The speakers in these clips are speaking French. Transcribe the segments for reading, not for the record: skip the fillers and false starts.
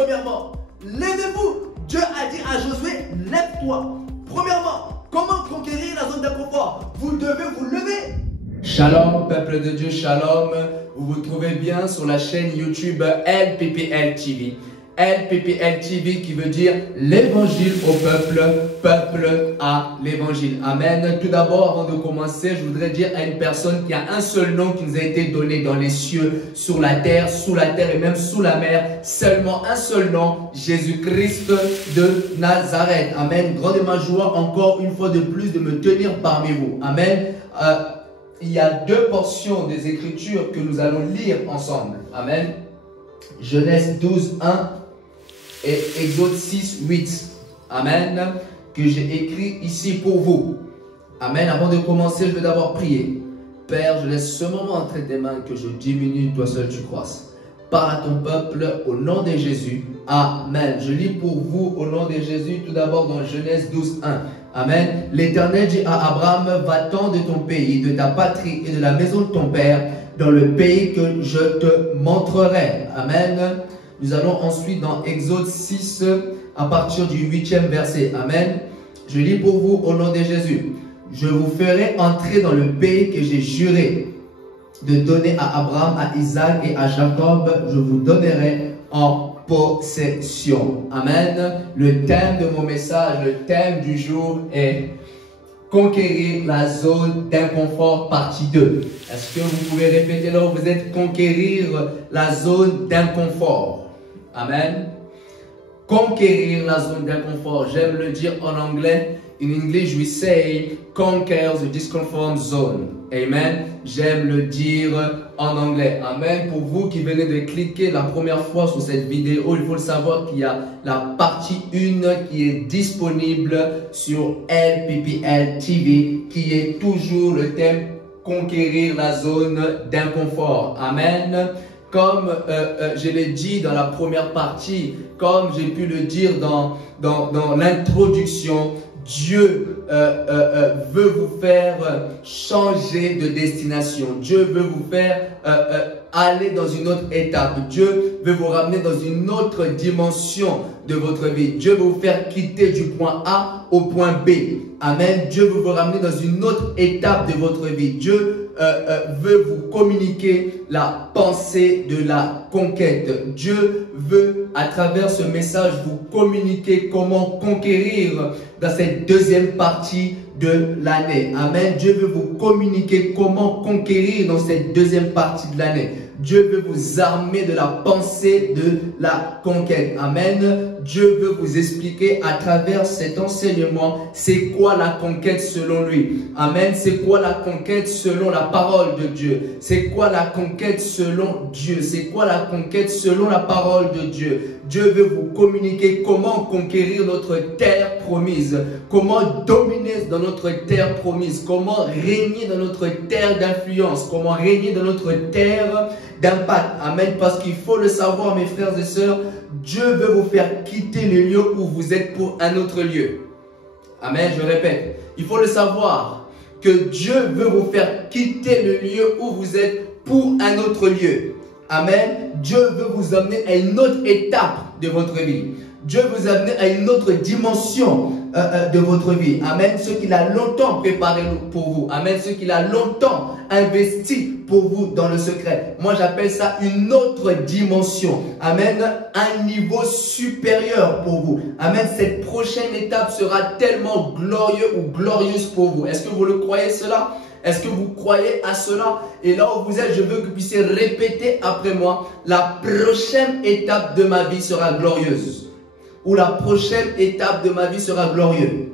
Premièrement, levez-vous. Dieu a dit à Josué, lève-toi. Premièrement, comment conquérir la zone d'inconfort? Vous devez vous lever. Shalom, peuple de Dieu, shalom. Vous vous trouvez bien sur la chaîne YouTube LPPL TV. LPPL TV qui veut dire l'évangile au peuple, peuple à l'évangile. Amen. Tout d'abord, avant de commencer, je voudrais dire à une personne qu'il y a un seul nom qui nous a été donné dans les cieux, sur la terre, sous la terre et même sous la mer. Seulement un seul nom, Jésus-Christ de Nazareth. Amen. Grande est ma joie encore une fois de plus de me tenir parmi vous. Amen. Il y a deux portions des Écritures que nous allons lire ensemble. Amen. Genèse 12, 1 et Exode 6, 8. Amen. Que j'ai écrit ici pour vous. Amen. Avant de commencer, je vais d'abord prier. Père, je laisse ce moment entre tes mains, que je diminue, toi seul tu croisses. Parle à ton peuple au nom de Jésus. Amen. Je lis pour vous au nom de Jésus tout d'abord dans Genèse 12, 1. Amen. L'Éternel dit à Abraham, va-t'en de ton pays, de ta patrie et de la maison de ton père, dans le pays que je te montrerai. Amen. Nous allons ensuite dans Exode 6, à partir du 8e verset. Amen. Je lis pour vous au nom de Jésus. Je vous ferai entrer dans le pays que j'ai juré de donner à Abraham, à Isaac et à Jacob. Je vous donnerai en possession. Amen. Le thème de mon message, le thème du jour est conquérir la zone d'inconfort partie 2. Est-ce que vous pouvez répéter là où vous êtes? Conquérir la zone d'inconfort. Amen. Conquérir la zone d'inconfort. J'aime le dire en anglais. In English, we say conquer the discomfort zone. Amen. J'aime le dire en anglais. Amen. Pour vous qui venez de cliquer la première fois sur cette vidéo, il faut le savoir qu'il y a la partie 1 qui est disponible sur LPPL TV, qui est toujours le thème conquérir la zone d'inconfort. Amen. Comme je l'ai dit dans la première partie, comme j'ai pu le dire dans l'introduction, Dieu veut vous faire changer de destination. Dieu veut vous faire aller dans une autre étape. Dieu veut vous ramener dans une autre dimension de votre vie. Dieu veut vous faire quitter du point A au point B. Amen. Dieu veut vous ramener dans une autre étape de votre vie. Dieu veut vous communiquer la pensée de la conquête. Dieu veut, à travers ce message, vous communiquer comment conquérir dans cette deuxième partie de l'année. Amen. Dieu veut vous communiquer comment conquérir dans cette deuxième partie de l'année. Dieu veut vous armer de la pensée de la conquête. Amen. Dieu veut vous expliquer à travers cet enseignement c'est quoi la conquête selon lui. Amen. C'est quoi la conquête selon la parole de Dieu. C'est quoi la conquête selon Dieu. C'est quoi la conquête selon la parole de Dieu. Dieu veut vous communiquer comment conquérir notre terre promise. Comment dominer dans notre terre promise. Comment régner dans notre terre d'influence. Comment régner dans notre terre d'impact. Amen. Parce qu'il faut le savoir, mes frères et sœurs, Dieu veut vous faire quitter le lieu où vous êtes pour un autre lieu. Amen. Je répète. Il faut le savoir que Dieu veut vous faire quitter le lieu où vous êtes pour un autre lieu. Amen. Dieu veut vous amener à une autre étape de votre vie. Dieu veut vous amener à une autre dimension de votre vie. Amen. Ce qu'il a longtemps préparé pour vous. Amen. Ce qu'il a longtemps investi pour vous dans le secret. Moi, j'appelle ça une autre dimension. Amen. Un niveau supérieur pour vous. Amen. Cette prochaine étape sera tellement glorieuse ou glorieuse pour vous. Est-ce que vous le croyez cela? Est-ce que vous croyez à cela? Et là où vous êtes, je veux que vous puissiez répéter après moi. La prochaine étape de ma vie sera glorieuse. Ou la prochaine étape de ma vie sera glorieuse.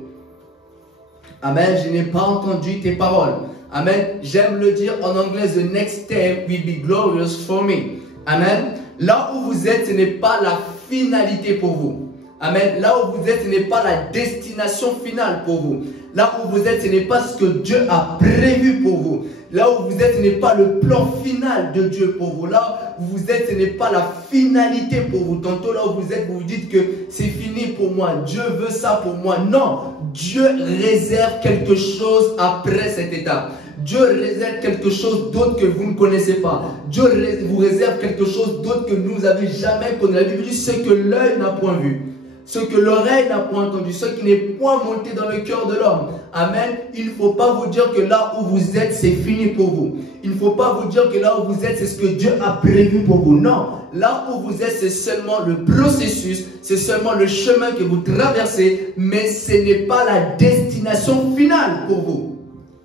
Amen. Je n'ai pas entendu tes paroles. Amen. J'aime le dire en anglais. The next step will be glorious for me. Amen. Là où vous êtes, ce n'est pas la finalité pour vous. Amen. Là où vous êtes, ce n'est pas la destination finale pour vous. Là où vous êtes, ce n'est pas ce que Dieu a prévu pour vous. Là où vous êtes, ce n'est pas le plan final de Dieu pour vous. Là où vous êtes, ce n'est pas la finalité pour vous. Tantôt là où vous êtes, vous vous dites que c'est fini pour moi. Dieu veut ça pour moi. Non, Dieu réserve quelque chose après cette étape. Dieu réserve quelque chose d'autre que vous ne connaissez pas. Dieu vous réserve quelque chose d'autre que vous n'avez jamais connu. La Bible dit ce que l'œil n'a point vu, ce que l'oreille n'a point entendu, ce qui n'est point monté dans le cœur de l'homme. Amen. Il ne faut pas vous dire que là où vous êtes, c'est fini pour vous. Il ne faut pas vous dire que là où vous êtes, c'est ce que Dieu a prévu pour vous. Non. Là où vous êtes, c'est seulement le processus, c'est seulement le chemin que vous traversez, mais ce n'est pas la destination finale pour vous.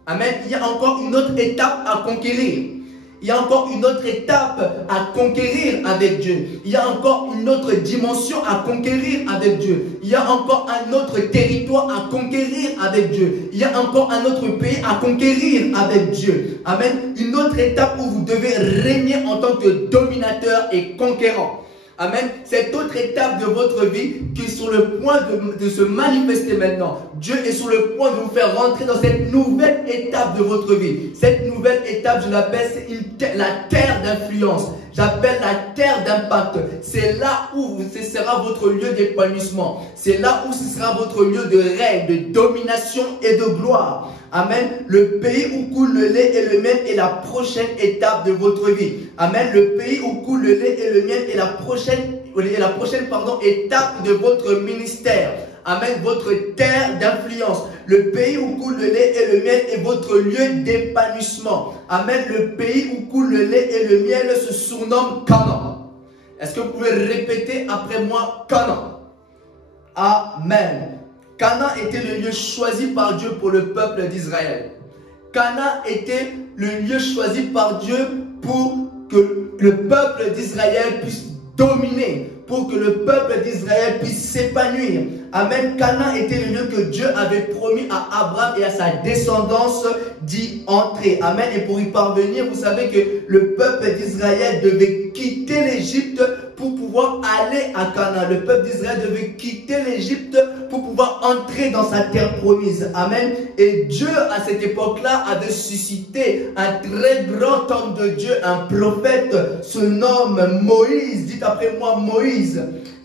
Amen. Il y a encore une autre étape à conquérir. Il y a encore une autre étape à conquérir avec Dieu. Il y a encore une autre dimension à conquérir avec Dieu. Il y a encore un autre territoire à conquérir avec Dieu. Il y a encore un autre pays à conquérir avec Dieu. Amen. Une autre étape où vous devez régner en tant que dominateur et conquérant. Amen. Cette autre étape de votre vie qui est sur le point de se manifester maintenant. Dieu est sur le point de vous faire rentrer dans cette nouvelle étape de votre vie. Cette nouvelle étape, je l'appelle la terre d'influence. J'appelle la terre d'impact. C'est là où ce sera votre lieu d'épanouissement. C'est là où ce sera votre lieu de règne, de domination et de gloire. Amen. Le pays où coule le lait et le miel est la prochaine étape de votre vie. Amen. Le pays où coule le lait et le miel est la prochaine étape de votre ministère. Amen. Votre terre d'influence. Le pays où coule le lait et le miel est votre lieu d'épanouissement. Amen. Le pays où coule le lait et le miel se surnomme Canaan. Est-ce que vous pouvez répéter après moi Canaan? Amen. Canaan était le lieu choisi par Dieu pour le peuple d'Israël. Canaan était le lieu choisi par Dieu pour que le peuple d'Israël puisse dominer, pour que le peuple d'Israël puisse s'épanouir. Amen. Canaan était le lieu que Dieu avait promis à Abraham et à sa descendance d'y entrer. Amen. Et pour y parvenir, vous savez que le peuple d'Israël devait quitter l'Égypte pour pouvoir aller à Canaan. Le peuple d'Israël devait quitter l'Égypte pour pouvoir entrer dans sa terre promise. Amen. Et Dieu, à cette époque-là, avait suscité un très grand homme de Dieu, un prophète, se nomme Moïse. Dites après moi Moïse.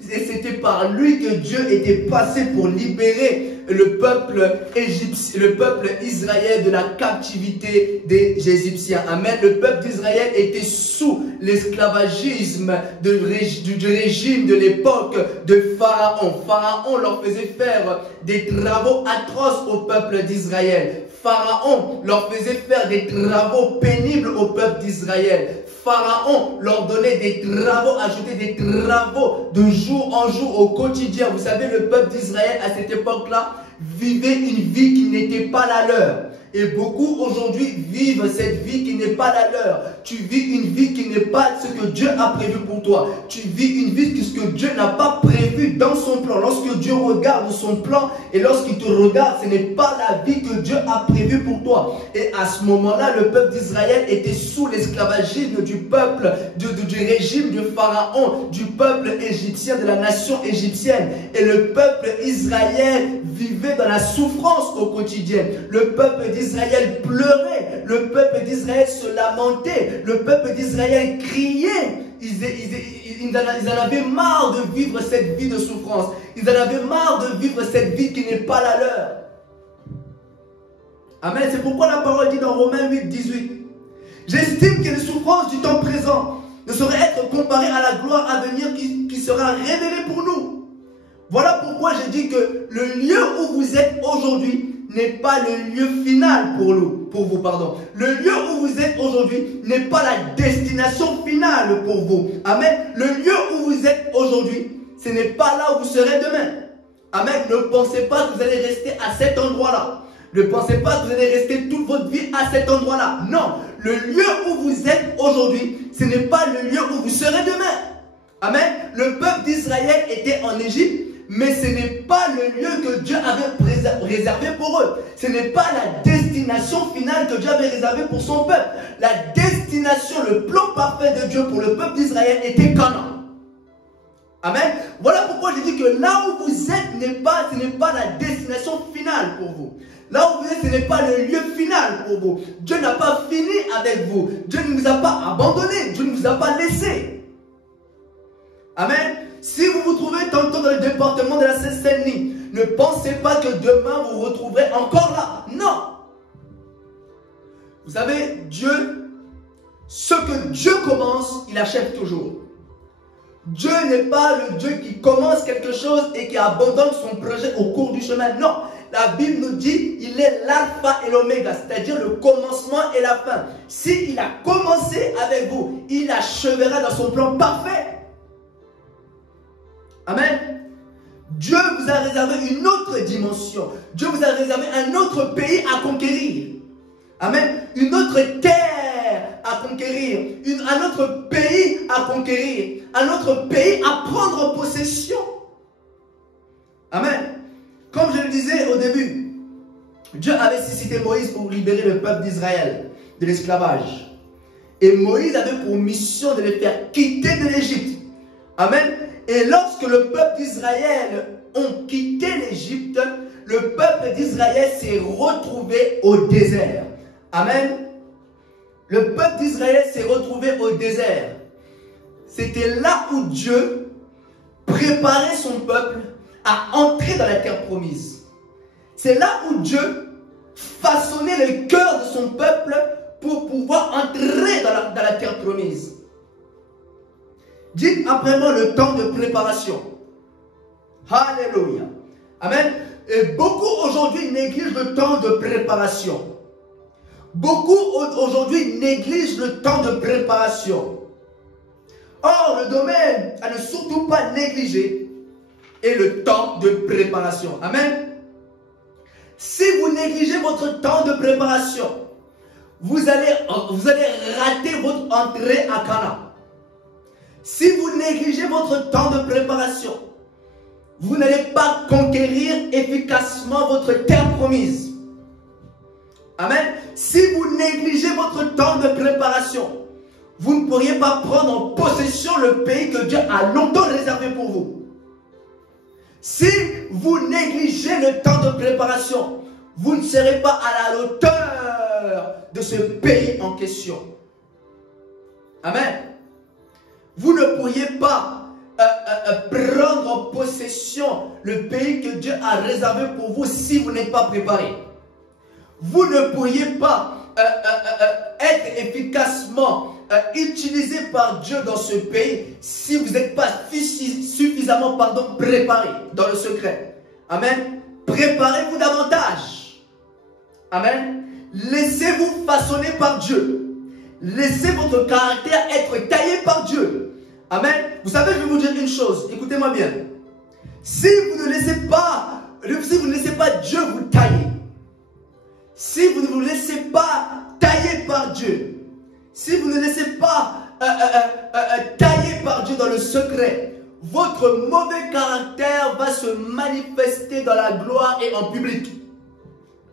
Et c'était par lui que Dieu était passé pour libérer le peuple égyptien, le peuple israélien de la captivité des Égyptiens. Amen. Le peuple d'Israël était sous l'esclavagisme du régime de l'époque de Pharaon. Pharaon leur faisait faire des travaux atroces au peuple d'Israël. Pharaon leur faisait faire des travaux pénibles au peuple d'Israël. Pharaon leur donnait des travaux, ajoutait des travaux de jour en jour au quotidien. Vous savez, le peuple d'Israël à cette époque-là vivait une vie qui n'était pas la leur. Et beaucoup aujourd'hui vivent cette vie qui n'est pas la leur. Tu vis une vie qui n'est pas ce que Dieu a prévu pour toi. Tu vis une vie que Dieu n'a pas prévu dans son plan. Lorsque Dieu regarde son plan et lorsqu'il te regarde, ce n'est pas la vie que Dieu a prévue pour toi. Et à ce moment-là, le peuple d'Israël était sous l'esclavagisme du peuple, du régime de Pharaon, du peuple égyptien, de la nation égyptienne. Et le peuple israélien vivait dans la souffrance au quotidien. Le peuple d'Israël pleurait, le peuple d'Israël se lamentait, le peuple d'Israël criait. Ils en avaient marre de vivre cette vie de souffrance. Ils en avaient marre de vivre cette vie qui n'est pas la leur. Amen. C'est pourquoi la parole dit dans Romains 8, 18. J'estime que les souffrances du temps présent ne sauraient être comparées à la gloire à venir qui sera révélée pour nous. Voilà pourquoi j'ai dit que le lieu où vous êtes aujourd'hui n'est pas le lieu final pour vous. Le lieu où vous êtes aujourd'hui n'est pas la destination finale pour vous. Amen. Le lieu où vous êtes aujourd'hui, ce n'est pas là où vous serez demain. Amen. Ne pensez pas que vous allez rester à cet endroit-là. Ne pensez pas que vous allez rester toute votre vie à cet endroit-là. Non. Le lieu où vous êtes aujourd'hui, ce n'est pas le lieu où vous serez demain. Amen. Le peuple d'Israël était en Égypte. Mais ce n'est pas le lieu que Dieu avait réservé pour eux. Ce n'est pas la destination finale que Dieu avait réservée pour son peuple. La destination, le plan parfait de Dieu pour le peuple d'Israël était Canaan. Amen. Voilà pourquoi je dis que là où vous êtes, ce n'est pas la destination finale pour vous. Là où vous êtes, ce n'est pas le lieu final pour vous. Dieu n'a pas fini avec vous. Dieu ne vous a pas abandonné. Dieu ne vous a pas laissé. Amen. Si vous vous trouvez tantôt dans le département de la Seine-Saint-Denis, ne pensez pas que demain vous vous retrouverez encore là. Non. Vous savez, Dieu, ce que Dieu commence, il achève toujours. Dieu n'est pas le Dieu qui commence quelque chose et qui abandonne son projet au cours du chemin. Non, la Bible nous dit il est l'alpha et l'oméga, c'est-à-dire le commencement et la fin. S'il a commencé avec vous, il achèvera dans son plan parfait. Amen. Dieu vous a réservé une autre dimension. Dieu vous a réservé un autre pays à conquérir. Amen. Une autre terre à conquérir. Un autre pays à conquérir. Un autre pays à prendre en possession. Amen. Comme je le disais au début, Dieu avait suscité Moïse pour libérer le peuple d'Israël de l'esclavage. Et Moïse avait pour mission de les faire quitter de l'Égypte. Amen. Et lorsque le peuple d'Israël ont quitté l'Égypte, le peuple d'Israël s'est retrouvé au désert. Amen. Le peuple d'Israël s'est retrouvé au désert. C'était là où Dieu préparait son peuple à entrer dans la terre promise. C'est là où Dieu façonnait le cœur de son peuple pour pouvoir entrer dans la terre promise. Dites après moi le temps de préparation. Alléluia. Amen. Et beaucoup aujourd'hui négligent le temps de préparation. Beaucoup aujourd'hui négligent le temps de préparation. Or, le domaine à ne surtout pas négliger est le temps de préparation. Amen. Si vous négligez votre temps de préparation, vous allez rater votre entrée à Canaan. Si vous négligez votre temps de préparation, vous n'allez pas conquérir efficacement votre terre promise. Amen. Si vous négligez votre temps de préparation, vous ne pourriez pas prendre en possession le pays que Dieu a longtemps réservé pour vous. Si vous négligez le temps de préparation, vous ne serez pas à la hauteur de ce pays en question. Amen. Vous ne pourriez pas prendre en possession le pays que Dieu a réservé pour vous si vous n'êtes pas préparé. Vous ne pourriez pas être efficacement utilisé par Dieu dans ce pays si vous n'êtes pas suffisamment préparé dans le secret. Amen. Préparez-vous davantage. Amen. Laissez-vous façonner par Dieu. Laissez votre caractère être taillé par Dieu. Amen. Vous savez, je vais vous dire une chose. Écoutez-moi bien. Si vous ne laissez pas Dieu vous tailler, si vous ne vous laissez pas tailler par Dieu, si vous ne laissez pas tailler par Dieu dans le secret, votre mauvais caractère va se manifester dans la gloire et en public.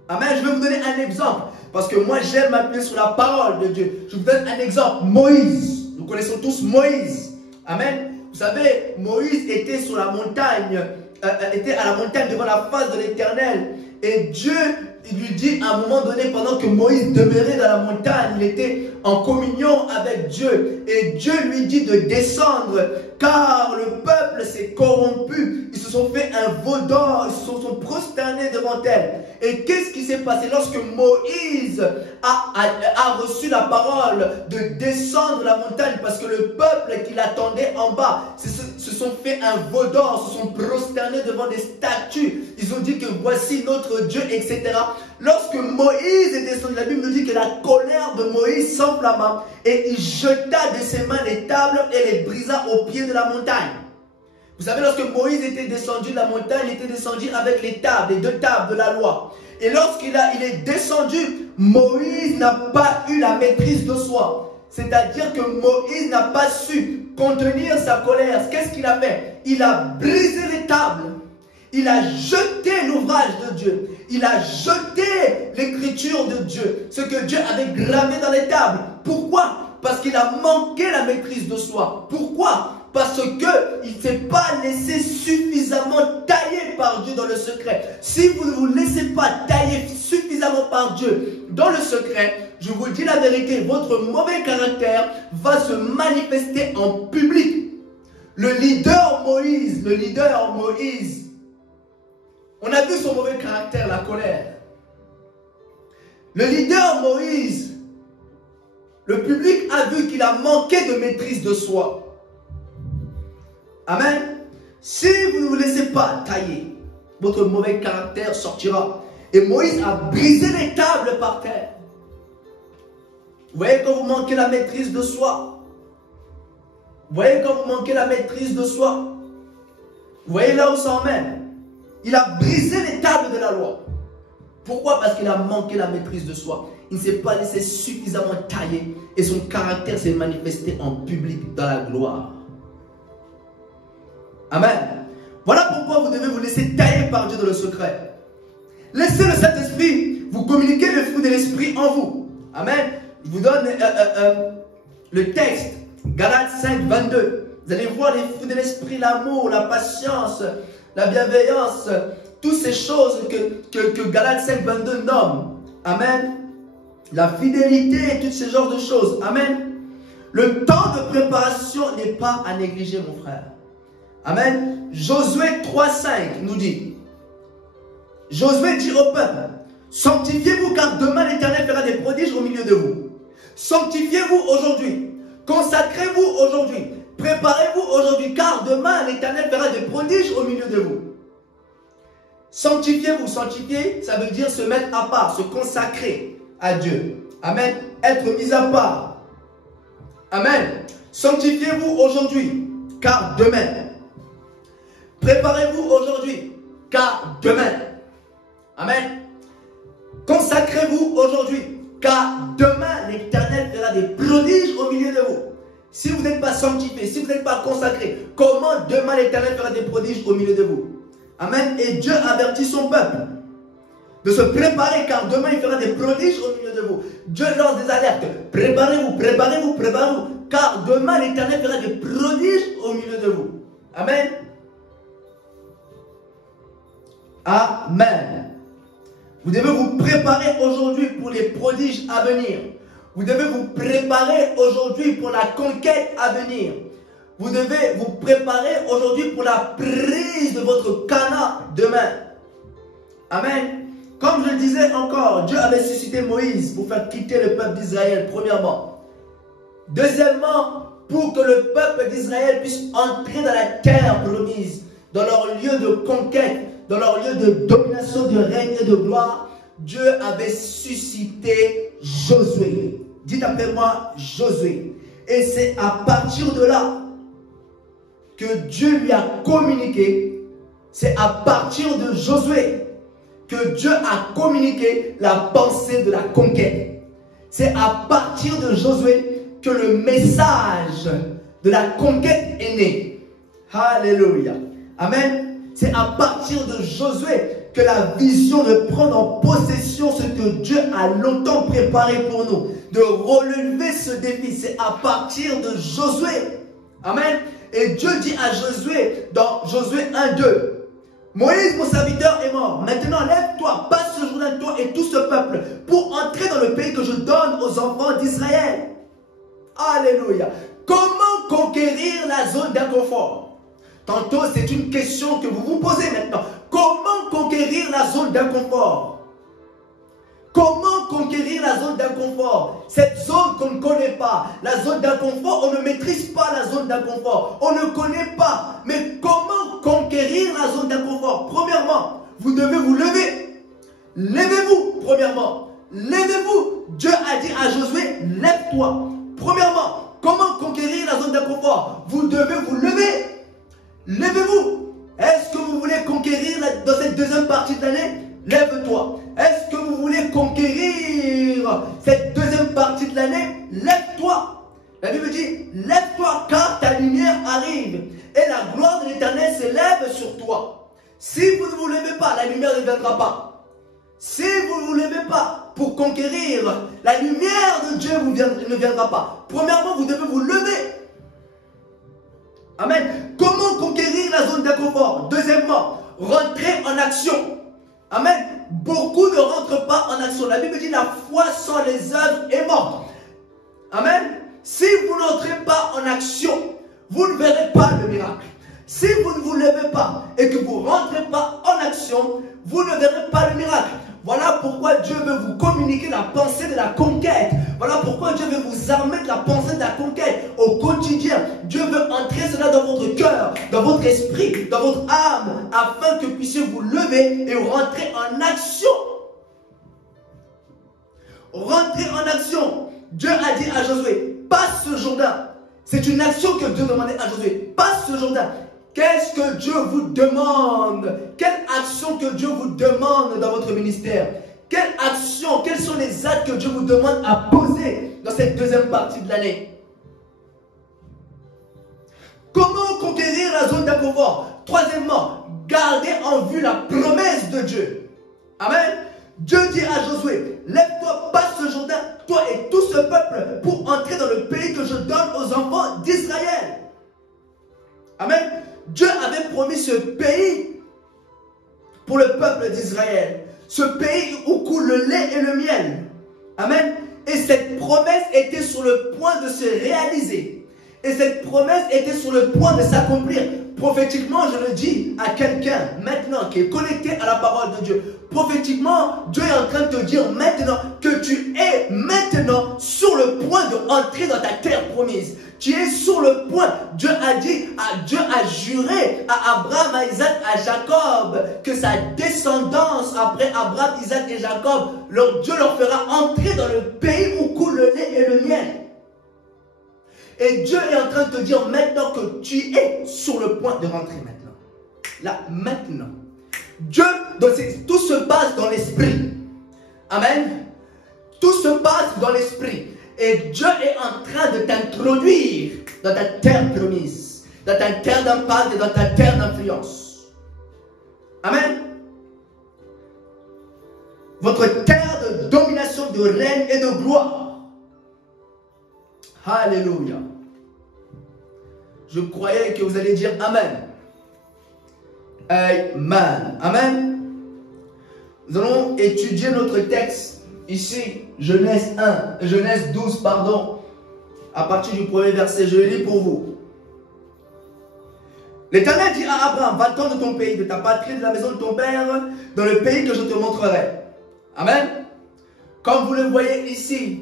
Amen. Je vais vous donner un exemple. Parce que moi, j'aime m'appuyer sur la parole de Dieu. Je vous donne un exemple. Moïse. Nous connaissons tous Moïse. Amen. Vous savez, Moïse était sur la montagne, était à la montagne devant la face de l'Éternel. Et Dieu, il lui dit à un moment donné, pendant que Moïse demeurait dans la montagne, il était en communion avec Dieu. Et Dieu lui dit de descendre, car le peuple s'est corrompu. Ils se sont fait un veau d'or, ils se sont prosternés devant elle. Et qu'est-ce qui s'est passé lorsque Moïse a reçu la parole de descendre la montagne, parce que le peuple qui l'attendait en bas se sont fait un veau d'or, se sont prosternés devant des statues. Ils ont dit que voici notre Dieu, etc. Lorsque Moïse est descendu, la Bible nous dit que la colère de Moïse s'enflamma et il jeta de ses mains les tables et les brisa au pied de la montagne. Vous savez, lorsque Moïse était descendu de la montagne, il était descendu avec les tables, les 2 tables de la loi. Et lorsqu'il est descendu, Moïse n'a pas eu la maîtrise de soi. C'est-à-dire que Moïse n'a pas su contenir sa colère. Qu'est-ce qu'il a fait? Il a brisé les tables. Il a jeté l'ouvrage de Dieu. Il a jeté l'écriture de Dieu. Ce que Dieu avait gravé dans les tables. Pourquoi? Parce qu'il a manqué la maîtrise de soi. Pourquoi? Parce qu'il ne s'est pas laissé suffisamment tailler par Dieu dans le secret. Si vous ne vous laissez pas tailler suffisamment par Dieu dans le secret, je vous dis la vérité, votre mauvais caractère va se manifester en public. Le leader Moïse, on a vu son mauvais caractère, la colère. Le leader Moïse Le public a vu qu'il a manqué de maîtrise de soi. Amen. Si vous ne vous laissez pas tailler, votre mauvais caractère sortira. Et Moïse a brisé les tables par terre. Vous voyez quand vous manquez la maîtrise de soi. Vous voyez quand vous manquez la maîtrise de soi. Vous voyez là où ça emmène. Il a brisé les tables de la loi. Pourquoi? Parce qu'il a manqué la maîtrise de soi. Il ne s'est pas laissé suffisamment tailler et son caractère s'est manifesté en public dans la gloire. Amen. Voilà pourquoi vous devez vous laisser tailler par Dieu dans le secret. Laissez le Saint-Esprit vous communiquer le fruit de l'Esprit en vous. Amen. Je vous donne le texte, Galates 5, 22. Vous allez voir les fruits de l'Esprit, l'amour, la patience, la bienveillance, toutes ces choses que Galates 5, 22 nomme. Amen. La fidélité, tous ces genres de choses. Amen. Le temps de préparation n'est pas à négliger, mon frère. Amen. Josué 3, 5 nous dit, Josué dit au peuple, sanctifiez-vous car demain l'Éternel fera des prodiges au milieu de vous. Sanctifiez-vous aujourd'hui. Consacrez-vous aujourd'hui. Préparez-vous aujourd'hui car demain l'Éternel fera des prodiges au milieu de vous. Sanctifiez-vous. Sanctifier, ça veut dire se mettre à part, se consacrer à Dieu. Amen. Être mis à part. Amen. Sanctifiez-vous aujourd'hui car demain. Préparez-vous aujourd'hui car demain. Amen. Consacrez-vous aujourd'hui car demain l'Éternel fera des prodiges au milieu de vous. Si vous n'êtes pas sanctifié, si vous n'êtes pas consacré, comment demain l'Éternel fera des prodiges au milieu de vous? Amen. Et Dieu avertit son peuple de se préparer car demain il fera des prodiges au milieu de vous. Dieu lance des alertes. Préparez-vous, préparez-vous, préparez-vous. Car demain l'Éternel fera des prodiges au milieu de vous. Amen. Amen. Vous devez vous préparer aujourd'hui pour les prodiges à venir. Vous devez vous préparer aujourd'hui pour la conquête à venir. Vous devez vous préparer aujourd'hui pour la prise de votre Canaan demain. Amen. Comme je le disais encore, Dieu avait suscité Moïse pour faire quitter le peuple d'Israël, premièrement. Deuxièmement, pour que le peuple d'Israël puisse entrer dans la terre promise, dans leur lieu de conquête, dans leur lieu de domination, de règne et de gloire, Dieu avait suscité Josué. Dites après moi, Josué. Et c'est à partir de là que Dieu lui a communiqué, c'est à partir de Josué que Dieu a communiqué la pensée de la conquête. C'est à partir de Josué que le message de la conquête est né. Alléluia. Amen. C'est à partir de Josué que la vision de prendre en possession ce que Dieu a longtemps préparé pour nous, de relever ce défi, c'est à partir de Josué. Amen. Et Dieu dit à Josué, dans Josué 1, 2, Moïse, mon serviteur, est mort. Maintenant, lève-toi, passe ce Jourdain, toi et tout ce peuple, pour entrer dans le pays que je donne aux enfants d'Israël. Alléluia. Comment conquérir la zone d'inconfort? Tantôt, c'est une question que vous vous posez maintenant. Comment conquérir la zone d'inconfort? Comment conquérir la zone d'inconfort? Cette zone qu'on ne connaît pas. La zone d'inconfort, on ne maîtrise pas la zone d'inconfort. On ne connaît pas. Mais comment conquérir la zone d'inconfort? Premièrement, vous devez vous lever. Levez-vous, premièrement. Levez-vous. Dieu a dit à Josué, lève-toi. Premièrement, comment conquérir la zone d'inconfort? Vous devez vous lever. Levez-vous. Est-ce que vous voulez conquérir dans cette deuxième partie de l'année? Lève-toi. Est-ce que vous voulez conquérir cette deuxième partie de l'année? Lève-toi. La Bible dit, lève-toi car ta lumière arrive et la gloire de l'Éternel s'élève sur toi. Si vous ne vous levez pas, la lumière ne viendra pas. Si vous ne vous levez pas pour conquérir, la lumière de Dieu ne viendra pas. Premièrement, vous devez vous lever. Amen. Comment conquérir la zone d'inconfort? Deuxièmement, rentrer en action. Amen. Beaucoup ne rentrent pas en action. La Bible dit la foi sans les œuvres est morte. Amen. Si vous n'entrez pas en action, vous ne verrez pas le miracle. Si vous ne vous levez pas et que vous ne rentrez pas en action, vous ne verrez pas le miracle. Voilà pourquoi Dieu veut vous communiquer la pensée de la conquête. Voilà pourquoi Dieu veut vous armer de la pensée de la conquête au quotidien. Dieu veut entrer cela dans votre cœur, dans votre esprit, dans votre âme, afin que vous puissiez vous lever et rentrer en action. Rentrez en action. Dieu a dit à Josué, passe ce Jourdain. C'est une action que Dieu demandait à Josué. Passe ce Jourdain. Qu'est-ce que Dieu vous demande? Quelle action que Dieu vous demande dans votre ministère? Quelle action, quels sont les actes que Dieu vous demande à poser dans cette deuxième partie de l'année? Comment conquérir la zone d'inconfort? Troisièmement, garder en vue la promesse de Dieu. Amen. Dieu dit à Josué, lève-toi, passe ce Jourdain, toi et tout ce peuple, pour entrer dans le pays que je donne aux enfants d'Israël. Amen. Dieu avait promis ce pays pour le peuple d'Israël. Ce pays où coule le lait et le miel. Amen. Et cette promesse était sur le point de se réaliser. Et cette promesse était sur le point de s'accomplir. Prophétiquement, je le dis à quelqu'un maintenant qui est connecté à la parole de Dieu. Prophétiquement, Dieu est en train de te dire maintenant que tu es maintenant sur le point d'entrer dans ta terre promise. Tu es sur le point. Dieu a dit, Dieu a juré à Abraham, à Isaac, à Jacob que sa descendance après Abraham, Isaac et Jacob, Dieu leur fera entrer dans le pays où coule le lait et le miel. Et Dieu est en train de te dire maintenant que tu es sur le point de rentrer maintenant. Là, maintenant. Dieu, tout se passe dans l'esprit. Amen. Tout se passe dans l'esprit. Et Dieu est en train de t'introduire dans ta terre promise, dans ta terre d'impact et dans ta terre d'influence. Amen. Votre terre de domination, de règne et de gloire. Alléluia. Je croyais que vous allez dire Amen. Amen. Amen. Nous allons étudier notre texte ici, Genèse 12, pardon, à partir du premier verset. Je le lis pour vous. L'Éternel dit à Abraham, va-t'en de ton pays, de ta patrie, de la maison de ton père, dans le pays que je te montrerai. Amen. Comme vous le voyez ici,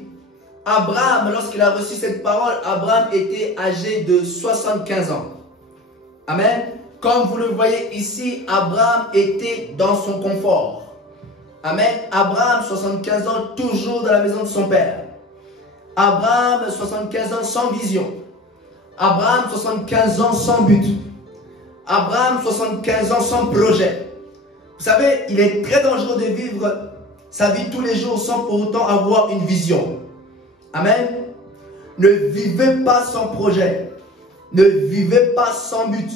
Abraham, lorsqu'il a reçu cette parole, Abraham était âgé de 75 ans. Amen. Comme vous le voyez ici, Abraham était dans son confort. Amen. Abraham, 75 ans, toujours dans la maison de son père. Abraham, 75 ans, sans vision. Abraham, 75 ans, sans but. Abraham, 75 ans, sans projet. Vous savez, il est très dangereux de vivre sa vie tous les jours sans pour autant avoir une vision. Amen. Ne vivez pas sans projet. Ne vivez pas sans but.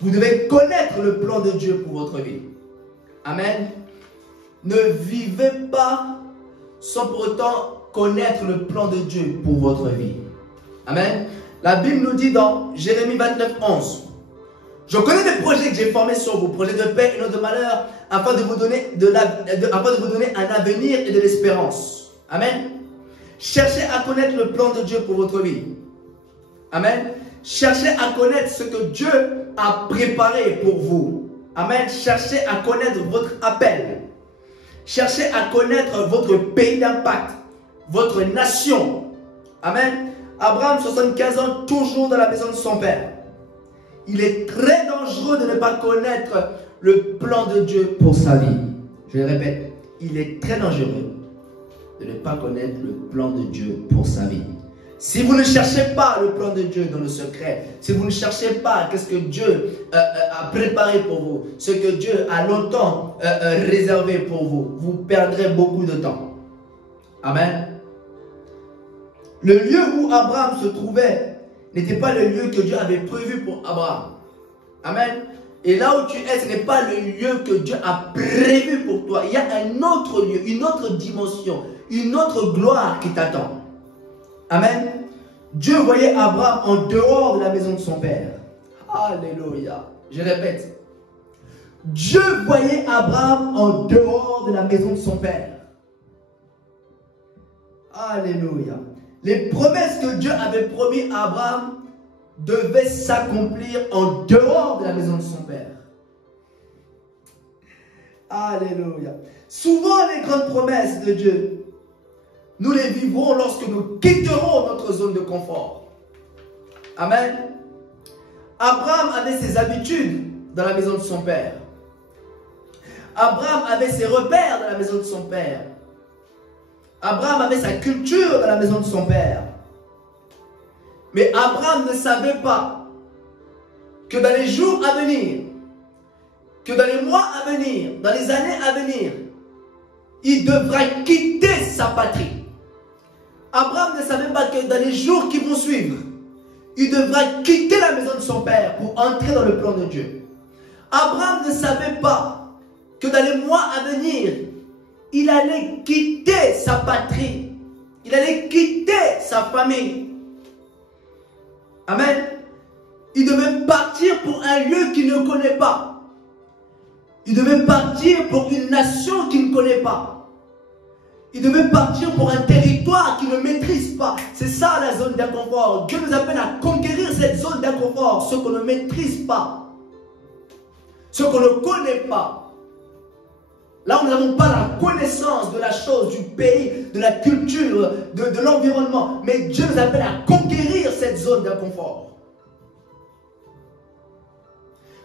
Vous devez connaître le plan de Dieu pour votre vie. Amen. Ne vivez pas sans pour autant connaître le plan de Dieu pour votre vie. Amen. La Bible nous dit dans Jérémie 29, 11. Je connais les projets que j'ai formés sur vous, projets de paix et non de malheur, afin de vous donner un avenir et de l'espérance. Amen. Cherchez à connaître le plan de Dieu pour votre vie. Amen. Cherchez à connaître ce que Dieu a préparé pour vous. Amen. Cherchez à connaître votre appel. Cherchez à connaître votre pays d'impact, votre nation. Amen. Abraham, 75 ans, toujours dans la maison de son père. Il est très dangereux de ne pas connaître le plan de Dieu pour sa vie. Je le répète, il est très dangereux de ne pas connaître le plan de Dieu pour sa vie. Si vous ne cherchez pas le plan de Dieu dans le secret, si vous ne cherchez pas qu'est-ce que Dieu a préparé pour vous, ce que Dieu a longtemps réservé pour vous, vous perdrez beaucoup de temps. Amen. Le lieu où Abraham se trouvait n'était pas le lieu que Dieu avait prévu pour Abraham. Amen. Et là où tu es, ce n'est pas le lieu que Dieu a prévu pour toi. Il y a un autre lieu, une autre dimension, une autre gloire qui t'attend. Amen. Dieu voyait Abraham en dehors de la maison de son père. Alléluia. Je répète. Dieu voyait Abraham en dehors de la maison de son père. Alléluia. Les promesses que Dieu avait promis à Abraham devaient s'accomplir en dehors de la maison de son père. Alléluia. Souvent, les grandes promesses de Dieu, nous les vivrons lorsque nous quitterons notre zone de confort. Amen. Abraham avait ses habitudes dans la maison de son père. Abraham avait ses repères dans la maison de son père. Abraham avait sa culture dans la maison de son père. Mais Abraham ne savait pas que dans les jours à venir, que dans les mois à venir, dans les années à venir, il devra quitter sa patrie. Abraham ne savait pas que dans les jours qui vont suivre, il devra quitter la maison de son père pour entrer dans le plan de Dieu. Abraham ne savait pas que dans les mois à venir, il allait quitter sa patrie. Il allait quitter sa famille. Amen. Il devait partir pour un lieu qu'il ne connaît pas. Il devait partir pour une nation qu'il ne connaît pas. Il devait partir pour un territoire qu'il ne maîtrise pas. C'est ça la zone d'inconfort. Dieu nous appelle à conquérir cette zone d'inconfort, ce qu'on ne maîtrise pas, ce qu'on ne connaît pas. Là où nous n'avons pas la connaissance de la chose, du pays, de la culture, de l'environnement. Mais Dieu nous appelle à conquérir cette zone d'inconfort.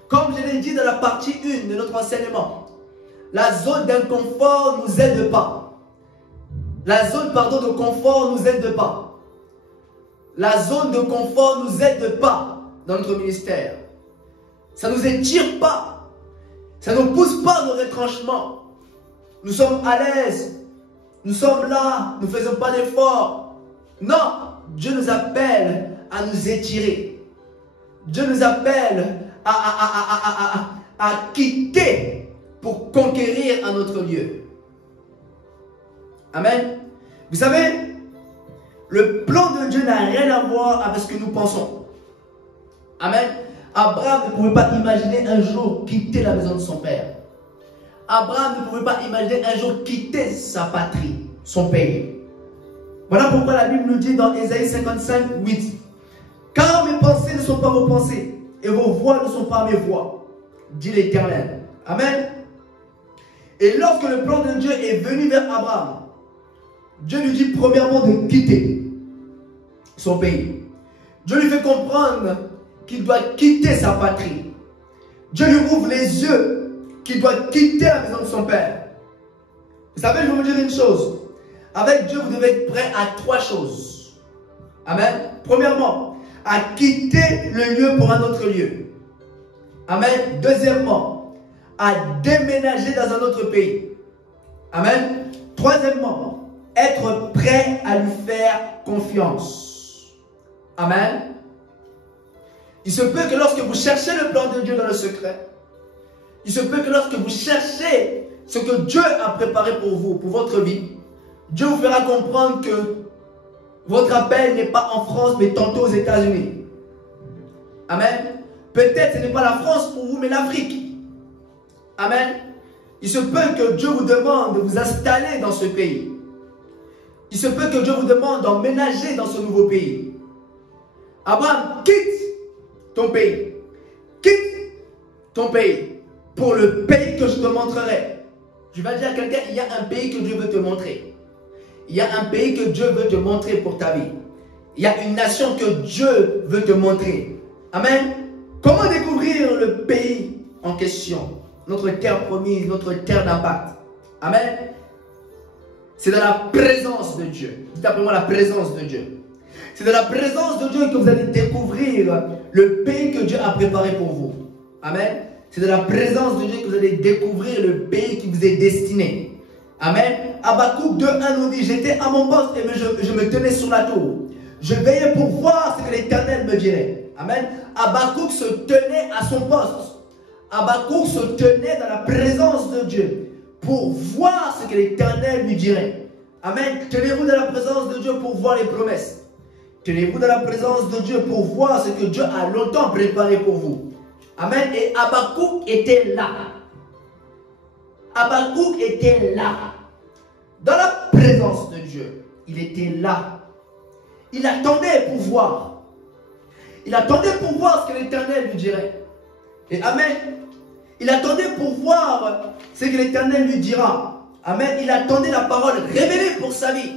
Comme je l'ai dit dans la partie 1 de notre enseignement, la zone d'inconfort ne nous aide pas. La zone, de confort ne nous aide pas. La zone de confort ne nous aide pas dans notre ministère. Ça ne nous étire pas. Ça ne nous pousse pas dans nos retranchements. Nous sommes à l'aise. Nous sommes là. Nous ne faisons pas d'efforts. Non. Dieu nous appelle à nous étirer. Dieu nous appelle à quitter pour conquérir un autre lieu. Amen. Vous savez, le plan de Dieu n'a rien à voir avec ce que nous pensons. Amen. Abraham ne pouvait pas imaginer un jour quitter la maison de son père. Abraham ne pouvait pas imaginer un jour quitter sa patrie, son pays. Voilà pourquoi la Bible nous dit dans Ésaïe 55, 8. Car mes pensées ne sont pas vos pensées, et vos voix ne sont pas mes voix, dit l'Éternel. Amen. Et lorsque le plan de Dieu est venu vers Abraham, Dieu lui dit premièrement de quitter son pays. Dieu lui fait comprendre qu'il doit quitter sa patrie. Dieu lui ouvre les yeux qu'il doit quitter la maison de son père. Vous savez, je vais vous dire une chose. Avec Dieu, vous devez être prêt à 3 choses. Amen. Premièrement, à quitter le lieu pour un autre lieu. Amen. Deuxièmement, à déménager dans un autre pays. Amen. Troisièmement, être prêt à lui faire confiance. Amen. Il se peut que lorsque vous cherchez le plan de Dieu dans le secret, il se peut que lorsque vous cherchez ce que Dieu a préparé pour vous, pour votre vie, Dieu vous fera comprendre que votre appel n'est pas en France, mais tantôt aux États-Unis. Amen. Peut-être ce n'est pas la France pour vous, mais l'Afrique. Amen. Il se peut que Dieu vous demande de vous installer dans ce pays. Il se peut que Dieu vous demande d'emménager dans ce nouveau pays. Abraham, quitte ton pays. Quitte ton pays pour le pays que je te montrerai. Je vais dire à quelqu'un, il y a un pays que Dieu veut te montrer. Il y a un pays que Dieu veut te montrer pour ta vie. Il y a une nation que Dieu veut te montrer. Amen. Comment découvrir le pays en question? Notre terre promise, notre terre d'impact. Amen. C'est dans la présence de Dieu. Dites après moi la présence de Dieu. C'est dans la présence de Dieu que vous allez découvrir le pays que Dieu a préparé pour vous. Amen. C'est dans la présence de Dieu que vous allez découvrir le pays qui vous est destiné. Amen. Habakkuk 2:1 nous dit, j'étais à mon poste et je me tenais sur la tour. Je veillais pour voir ce que l'Éternel me dirait. Amen. Habakkuk se tenait à son poste. Habakkuk se tenait dans la présence de Dieu pour voir ce que l'Éternel lui dirait. Amen. Tenez-vous dans la présence de Dieu pour voir les promesses. Tenez-vous dans la présence de Dieu pour voir ce que Dieu a longtemps préparé pour vous. Amen. Et Habakkuk était là. Habakkuk était là. Dans la présence de Dieu. Il était là. Il attendait pour voir. Il attendait pour voir ce que l'Éternel lui dirait. Et Amen. Il attendait pour voir ce que l'Éternel lui dira. Amen. Il attendait la parole révélée pour sa vie.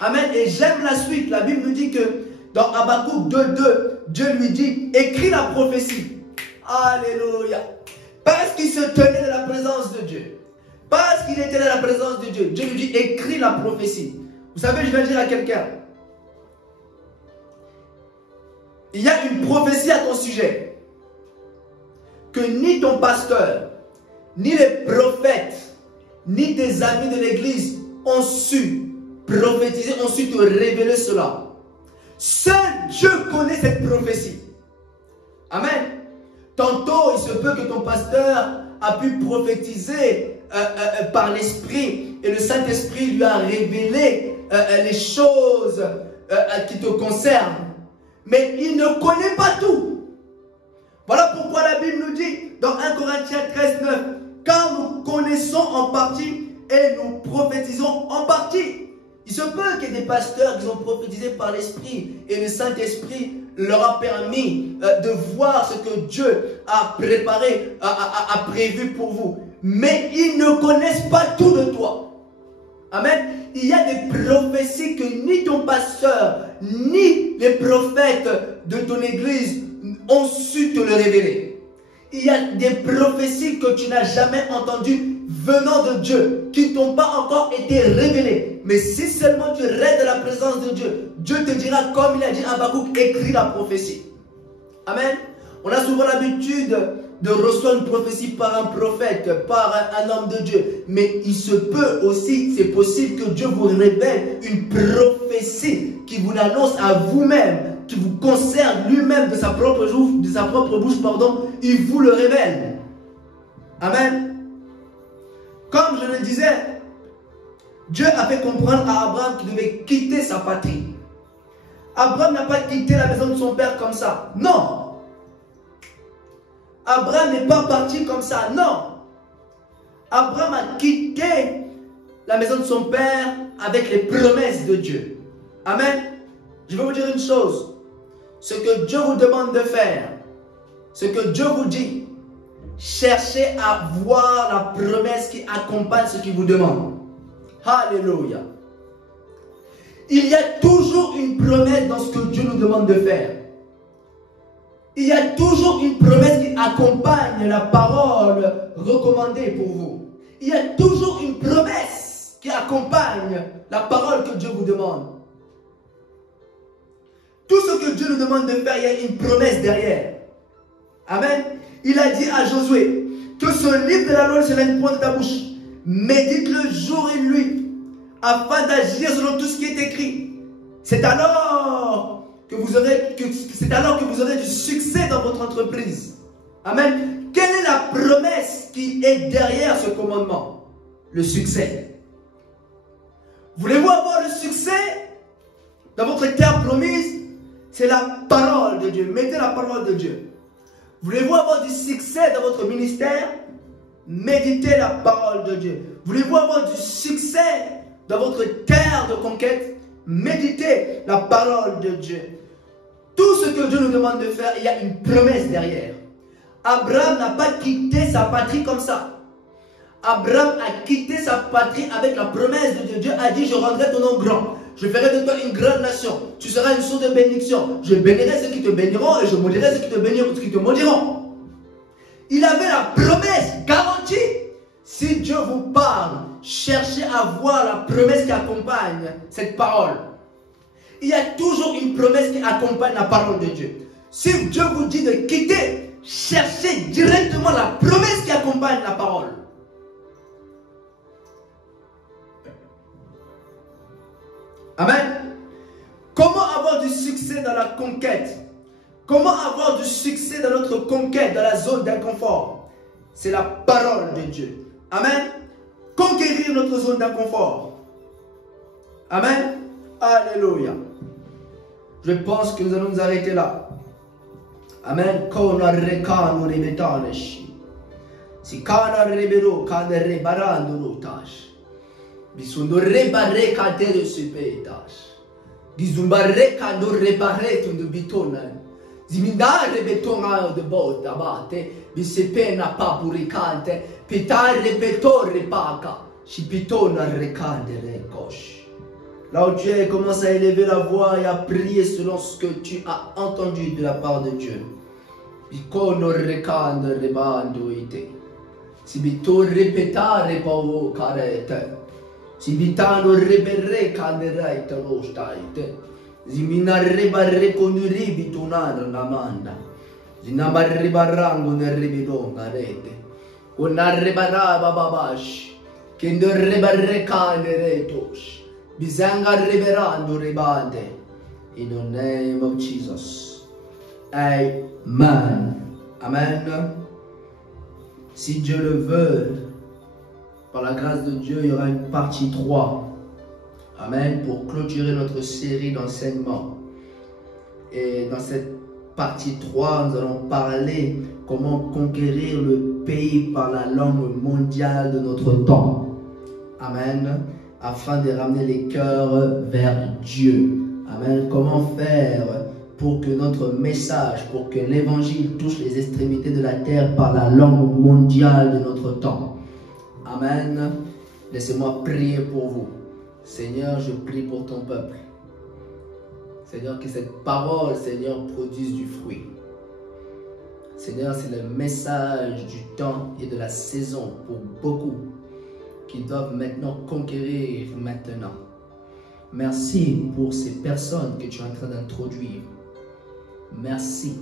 Amen. Et j'aime la suite. La Bible nous dit que dans Habakkuk 2:2, Dieu lui dit, écris la prophétie. Alléluia. Parce qu'il se tenait de la présence de Dieu. Parce qu'il était dans la présence de Dieu. Dieu lui dit, écris la prophétie. Vous savez, je vais dire à quelqu'un. Il y a une prophétie à ton sujet. Que ni ton pasteur, ni les prophètes, ni tes amis de l'église ont su prophétiser, ont su te révéler cela. Seul Dieu connaît cette prophétie. Amen. Tantôt, il se peut que ton pasteur a pu prophétiser par l'Esprit et le Saint-Esprit lui a révélé les choses qui te concernent. Mais il ne connaît pas tout. Voilà pourquoi la Bible nous dit dans 1 Corinthiens 13:9, car nous connaissons en partie et nous prophétisons en partie. Il se peut qu'il y ait des pasteurs qui ont prophétisé par l'Esprit et le Saint-Esprit leur a permis de voir ce que Dieu a préparé, a prévu pour vous. Mais ils ne connaissent pas tout de toi. Amen. Il y a des prophéties que ni ton pasteur, ni les prophètes de ton église ont su te le révéler. Il y a des prophéties que tu n'as jamais entendues venant de Dieu, qui ne t'ont pas encore été révélées. Mais si seulement tu restes dans la présence de Dieu, Dieu te dira, comme il a dit à Habakkuk, écris la prophétie. Amen. On a souvent l'habitude de recevoir une prophétie par un prophète, par un homme de Dieu. Mais il se peut aussi, c'est possible que Dieu vous révèle une prophétie qui vous l'annonce à vous-même, qui vous concerne lui-même de sa propre bouche, pardon, il vous le révèle. Amen. Comme je le disais, Dieu a fait comprendre à Abraham qu'il devait quitter sa patrie. Abraham n'a pas quitté la maison de son père comme ça. Non. Abraham n'est pas parti comme ça. Non. Abraham a quitté la maison de son père avec les promesses de Dieu. Amen. Je vais vous dire une chose. Ce que Dieu vous demande de faire, ce que Dieu vous dit, cherchez à voir la promesse qui accompagne ce qu'il vous demande. Alléluia. Il y a toujours une promesse dans ce que Dieu nous demande de faire. Il y a toujours une promesse qui accompagne la parole recommandée pour vous. Il y a toujours une promesse qui accompagne la parole que Dieu vous demande. Tout ce que Dieu nous demande de faire, il y a une promesse derrière. Amen. Il a dit à Josué que ce livre de la loi ne s'éloigne point de ta bouche. Médite-le jour et nuit afin d'agir selon tout ce qui est écrit. C'est alors que vous aurez du succès dans votre entreprise. Amen. Quelle est la promesse qui est derrière ce commandement? Le succès. Voulez-vous avoir le succès dans votre terre promise? C'est la parole de Dieu. Mettez la parole de Dieu. Voulez-vous avoir du succès dans votre ministère? Méditez la parole de Dieu. Voulez-vous avoir du succès dans votre terre de conquête? Méditez la parole de Dieu. Tout ce que Dieu nous demande de faire, il y a une promesse derrière. Abraham n'a pas quitté sa patrie comme ça. Abraham a quitté sa patrie avec la promesse de Dieu. Dieu a dit, je rendrai ton nom grand. Je ferai de toi une grande nation. Tu seras une source de bénédiction. Je bénirai ceux qui te béniront et je maudirai ceux qui te maudiront. Il avait la promesse garantie. Si Dieu vous parle, cherchez à voir la promesse qui accompagne cette parole. Il y a toujours une promesse qui accompagne la parole de Dieu. Si Dieu vous dit de quitter, cherchez directement la promesse qui accompagne la parole. Amen. Comment avoir du succès dans la conquête? Comment avoir du succès dans notre conquête, dans la zone d'inconfort? C'est la parole de Dieu. Amen. Conquérir notre zone d'inconfort. Amen. Alléluia. Je pense que nous allons nous arrêter là. Amen. Si kana rebero kana rebarando notash. Bisundo rebare kadere supetash. Gizumbare kando rebare tundu bitona. Zimindare betona de botta bate, bisepena papuricante, pitare petore paca, si pitona recandere coche. Là où tu es, commence à élever la voix et à prier selon ce que tu as entendu de la part de Dieu. Picono recandere bando ite. Si bito ripetare pavo carete. Si bitano reberre canderete lo state. Zimina ribarre con i ribitunano la manda. Zinama ribarrango nel ribidonga rete. Una ribaraba babash. Che non ribarre canderetos. Bisogna riverando ribande. In the name of Jesus. Amen. Amen. Si Dieu le veut, par la grâce de Dieu, il y aura une partie 3. Amen. Pour clôturer notre série d'enseignements. Et dans cette partie 3, nous allons parler comment conquérir le pays par la langue mondiale de notre temps. Amen. Afin de ramener les cœurs vers Dieu. Amen. Comment faire pour que notre message, pour que l'évangile touche les extrémités de la terre par la langue mondiale de notre temps. Amen. Laissez-moi prier pour vous. Seigneur, je prie pour ton peuple. Seigneur, que cette parole, Seigneur, produise du fruit. Seigneur, c'est le message du temps et de la saison pour beaucoup qui doivent maintenant conquérir maintenant. Merci pour ces personnes que tu es en train d'introduire. Merci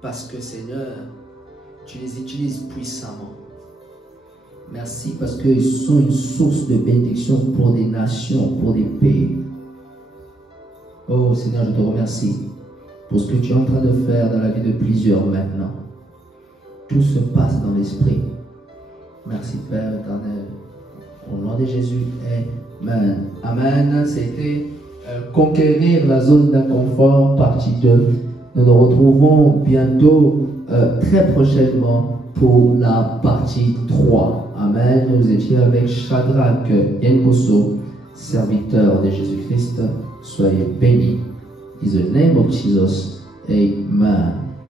parce que Seigneur, tu les utilises puissamment. Merci parce qu'ils sont une source de bénédiction pour des nations, pour des pays. Oh Seigneur, je te remercie pour ce que tu es en train de faire dans la vie de plusieurs maintenant. Tout se passe dans l'esprit. Merci Père éternel. Au nom de Jésus, Amen. Amen. C'était conquérir la zone d'inconfort, partie 2. Nous nous retrouvons bientôt, très prochainement, pour la partie 3. Amen. Nous étions avec Shadrach Yenkoso, serviteur de Jésus-Christ. Soyez bénis. In the name of Jesus. Amen.